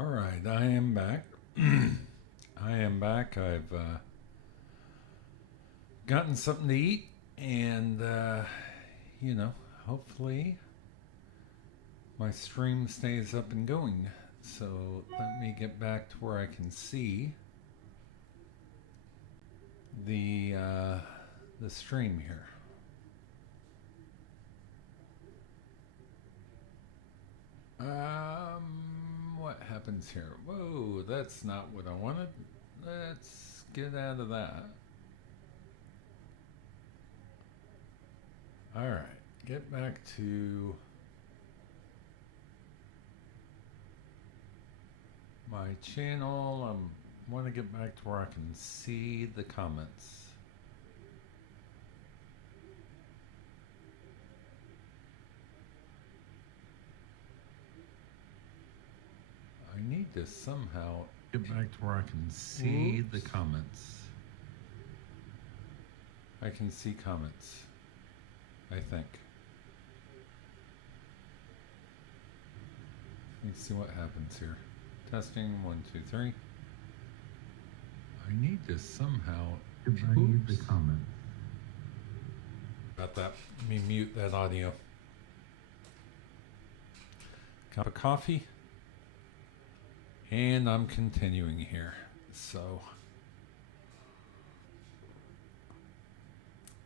All right, I am back. I am back. I've gotten something to eat, and hopefully my stream stays up and going. So let me get back to where I can see the stream here. What happens here? Whoa, that's not what I wanted. Let's get out of that. All right, get back to my channel. I want to get back to where I can see the comments. I need to somehow get back to where I can see the comments. I can see comments, I think. Let's see what happens here. Testing, 1, 2, 3. I need to somehow get back to the comments. About that. Let me mute that audio. Cup of coffee. And I'm continuing here. So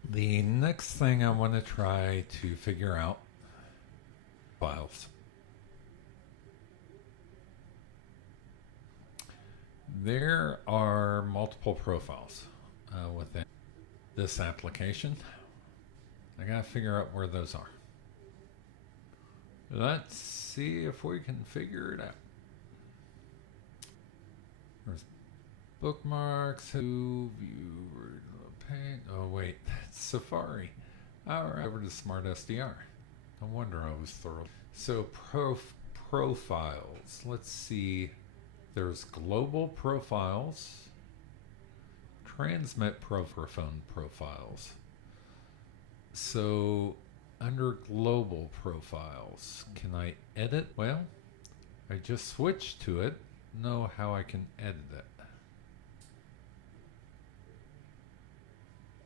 the next thing I want to try to figure out files. There are multiple profiles within this application. I gotta figure out where those are. Let's see if we can figure it out. There's bookmarks, who view, paint. Oh wait, that's Safari. All right, over to SmartSDR. No wonder I was thorough. So profiles. Let's see. There's global profiles, transmit phone profiles. So under global profiles, can I edit? Well, I just switched to it. Know how I can edit it.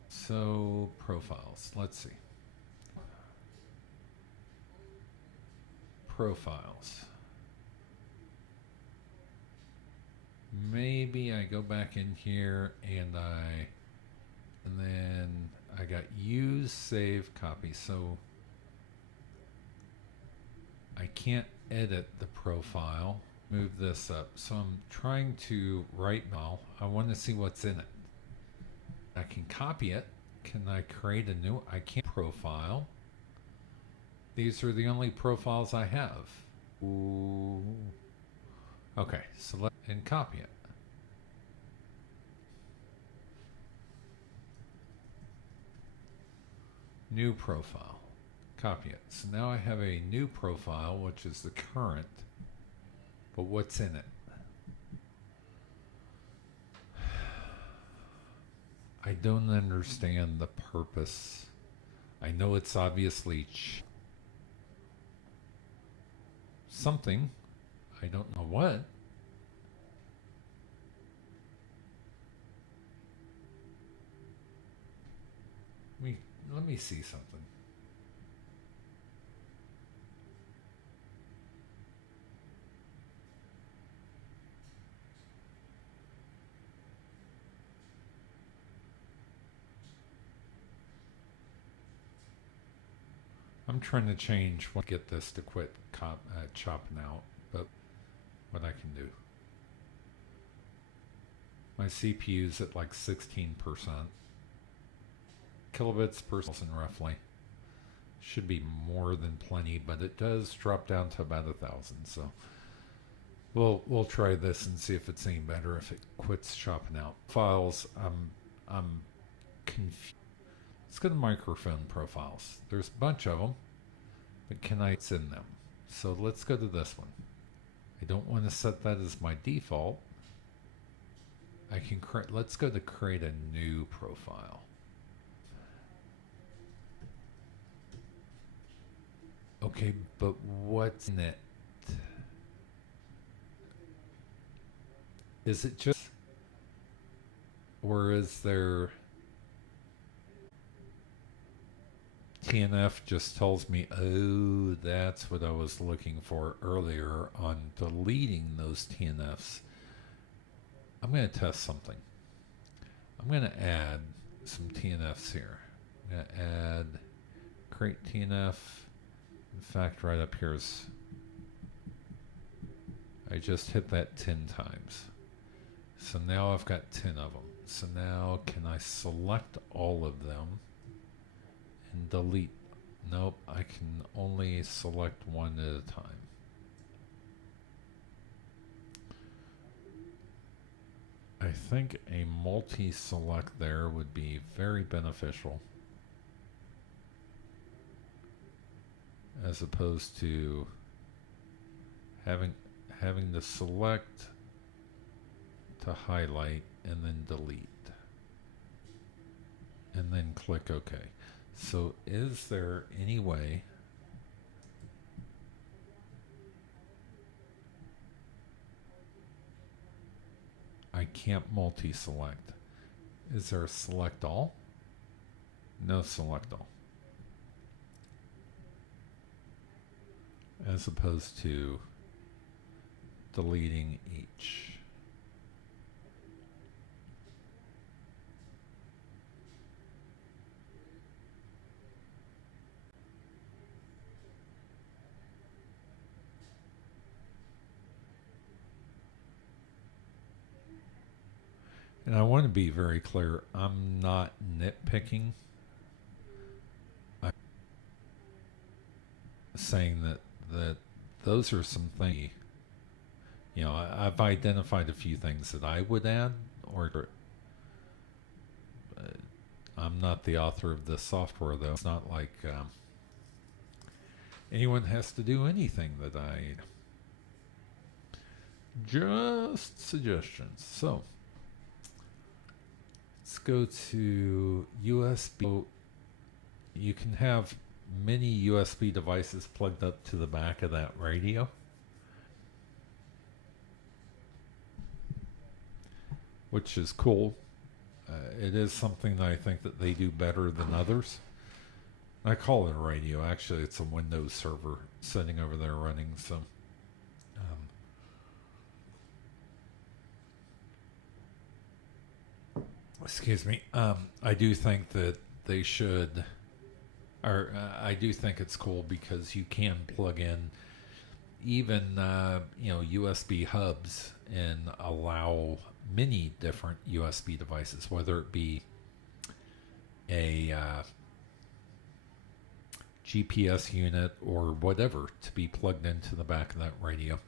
So profiles, let's see. Profiles. Maybe I go back in here and then I got use, save, copy. So I can't edit the profile. Move this up. So I'm trying to right now. I want to see what's in it. I can copy it. Can I create a new? I can't profile. These are the only profiles I have. Ooh. Okay, select and copy it. New profile. Copy it. So now I have a new profile, which is the current. But what's in it? I don't understand the purpose. I know it's obviously something. I don't know what. Let me see something. I'm trying to change get this to quit chopping out, but what I can do. My CPU's at like 16%. Kilobits per second roughly. Should be more than plenty, but it does drop down to about 1,000. So we'll try this and see if it's any better if it quits chopping out. Files, I'm confused. Let's go to microphone profiles. There's a bunch of them, but can I send them? So let's go to this one. I don't want to set that as my default. I can create, let's go to create a new profile. Okay, but what's in it? Is it just, or is there TNF just tells me, oh, that's what I was looking for earlier on deleting those TNFs. I'm going to test something. I'm going to add some TNFs here. I'm going to add create TNF. In fact, right up here is, I just hit that 10 times. So now I've got 10 of them. So now can I select all of them and delete? Nope, I can only select one at a time. I think a multi-select there would be very beneficial, as opposed to having to select, to highlight, and then delete, and then click OK. So is there any way I can't multi-select? Is there a select all? No select all. As opposed to deleting each. And I want to be very clear, I'm not nitpicking. I'm saying that those are some things, you know, I've identified a few things that I would add, or I'm not the author of this software, though. It's not like anyone has to do anything that I, just suggestions. So let's go to USB. You can have many USB devices plugged up to the back of that radio. Which is cool. It is something that I think that they do better than others. I call it a radio. Actually, it's a Windows server sitting over there running. So, excuse me. I do think that they should, or I do think it's cool because you can plug in even USB hubs and allow many different USB devices, whether it be a GPS unit or whatever, to be plugged into the back of that radio.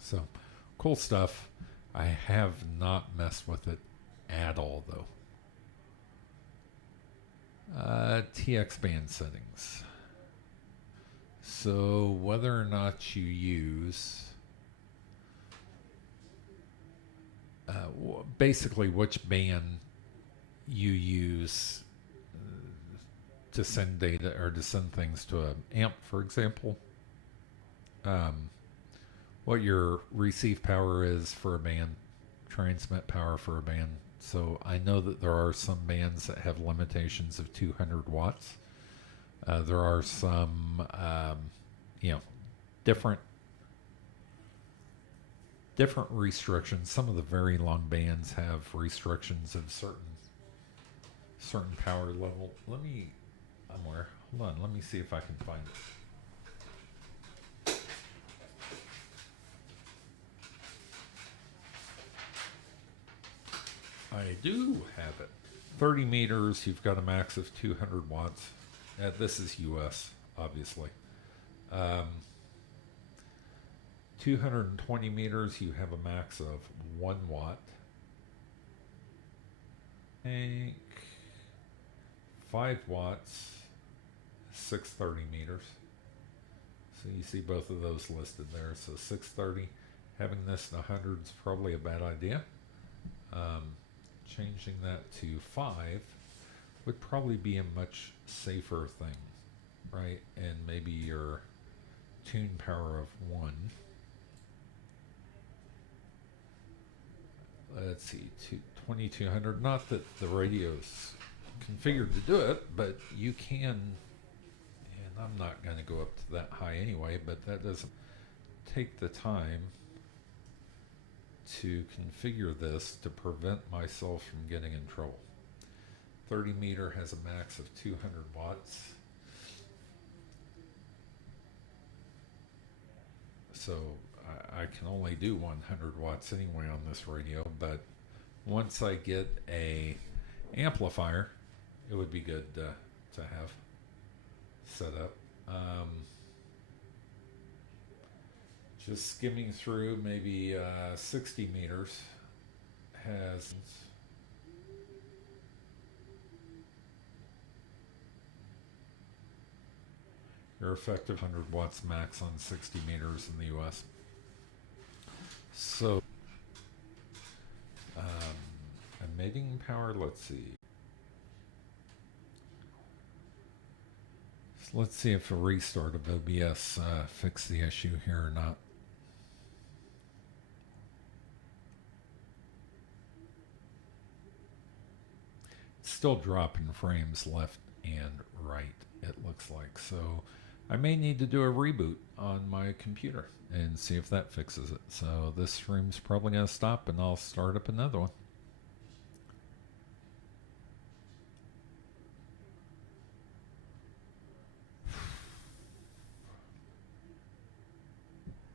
So cool stuff. I have not messed with it at all, though. TX band settings. So whether or not you use basically which band you use to send data or to send things to an amp, for example, what your receive power is for a band, transmit power for a band. So I know that there are some bands that have limitations of 200 watts. There are some, different restrictions. Some of the very long bands have restrictions of certain power level. Hold on, let me see if I can find it. I do have it. 30 meters, you've got a max of 200 watts. This is US, obviously. 220 meters, you have a max of 1 watt. Tank, 5 watts, 630 meters. So you see both of those listed there. So 630, having this in 100 is probably a bad idea. Changing that to 5 would probably be a much safer thing, right? And maybe your tune power of 1. let's see, 2200. Not that the radio's configured to do it, but you can, and I'm not going to go up to that high anyway, but that doesn't take the time to configure this to prevent myself from getting in trouble. 30 meter has a max of 200 watts. So I can only do 100 watts anyway on this radio, but once I get a amplifier, it would be good to have set up. Just skimming through, maybe 60 meters has your effective 100 watts max on 60 meters in the US. So emitting power, let's see. So let's see if a restart of OBS fixed the issue here or not. It's still dropping frames left and right, it looks like. So I may need to do a reboot on my computer and see if that fixes it. So this stream's probably going to stop and I'll start up another one.